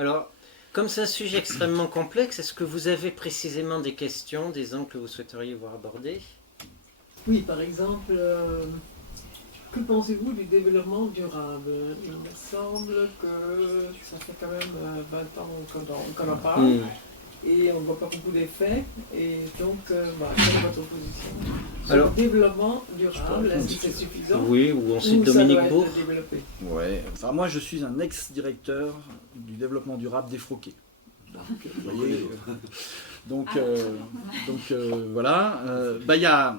Alors, comme c'est un sujet extrêmement complexe, est-ce que vous avez précisément des questions, des angles que vous souhaiteriez voir abordés? Oui, par exemple, que pensez-vous du développement durable? Il me semble que ça fait quand même 20 ans qu'on en parle et on ne voit pas beaucoup d'effets. Et donc, quelle est votre position sur le développement durable? Est-ce que c'est suffisant? Oui, ou ensuite Dominique Bourg. Ouais. Enfin, moi, je suis un ex-directeur du développement durable d'Effroquet. Vous voyez, voilà.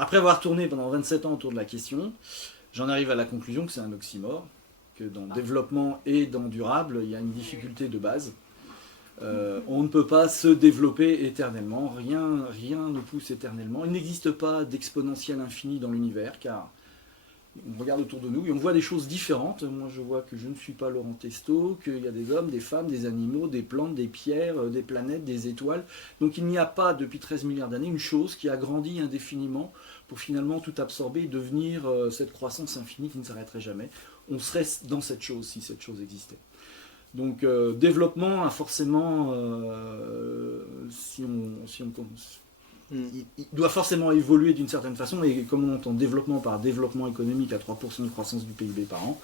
Après avoir tourné pendant 27 ans autour de la question, j'en arrive à la conclusion que c'est un oxymore, que dans développement et dans durable, il y a une difficulté de base. On ne peut pas se développer éternellement, rien ne pousse éternellement. Il n'existe pas d'exponentiel infini dans l'univers, car on regarde autour de nous et on voit des choses différentes. Moi, je vois que je ne suis pas Laurent Testo, qu'il y a des hommes, des femmes, des animaux, des plantes, des pierres, des planètes, des étoiles. Donc il n'y a pas, depuis 13 milliards d'années, une chose qui a grandi indéfiniment pour finalement tout absorber et devenir cette croissance infinie qui ne s'arrêterait jamais. On serait dans cette chose si cette chose existait. Donc développement a forcément, il doit forcément évoluer d'une certaine façon, et comme on entend développement par développement économique à 3% de croissance du PIB par an,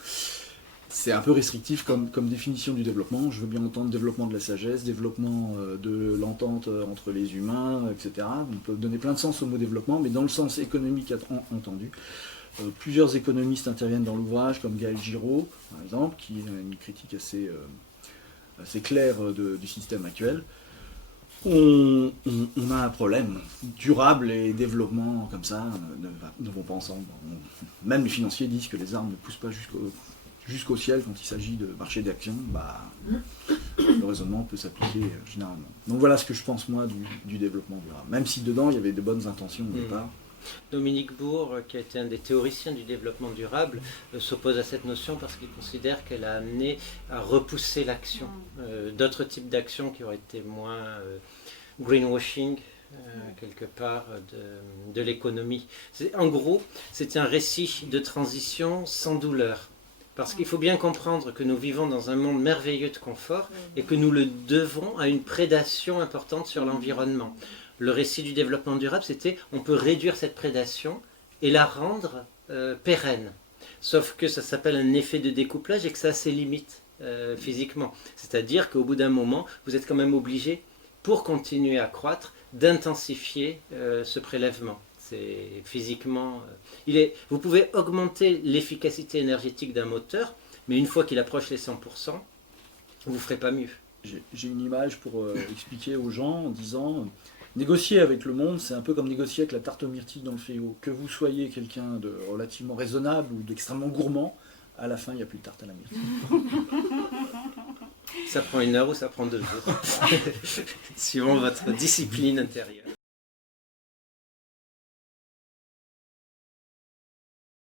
c'est un peu restrictif comme définition du développement. Je veux bien entendre développement de la sagesse, développement de l'entente entre les humains, etc. On peut donner plein de sens au mot développement, mais dans le sens économique entendu. Plusieurs économistes interviennent dans l'ouvrage, comme Gaël Giraud, par exemple, qui a une critique assez claire du système actuel. On a un problème. Durable et développement, comme ça, ne vont pas ensemble. Même les financiers disent que les arbres ne poussent pas jusqu'au ciel quand il s'agit de marché d'action. Le raisonnement peut s'appliquer généralement. Donc voilà ce que je pense, moi, du développement durable. Même si dedans, il y avait de bonnes intentions au départ. Dominique Bourg, qui a été un des théoriciens du développement durable, s'oppose à cette notion parce qu'il considère qu'elle a amené à repousser l'action. D'autres types d'actions qui auraient été moins greenwashing, quelque part, de l'économie. En gros, c'est un récit de transition sans douleur. Parce qu'il faut bien comprendre que nous vivons dans un monde merveilleux de confort et que nous le devons à une prédation importante sur l'environnement. Le récit du développement durable, c'était on peut réduire cette prédation et la rendre pérenne. Sauf que ça s'appelle un effet de découplage et que ça a ses limites physiquement. C'est-à-dire qu'au bout d'un moment, vous êtes quand même obligé, pour continuer à croître, d'intensifier ce prélèvement. C'est physiquement... vous pouvez augmenter l'efficacité énergétique d'un moteur, mais une fois qu'il approche les 100%, vous ne ferez pas mieux. J'ai une image pour expliquer aux gens en disant... Négocier avec le monde, c'est un peu comme négocier avec la tarte aux myrtilles dans le Fléau. Que vous soyez quelqu'un de relativement raisonnable ou d'extrêmement gourmand, à la fin, il n'y a plus de tarte à la myrtille. Ça prend 1 heure ou ça prend 2 jours, suivant votre discipline intérieure.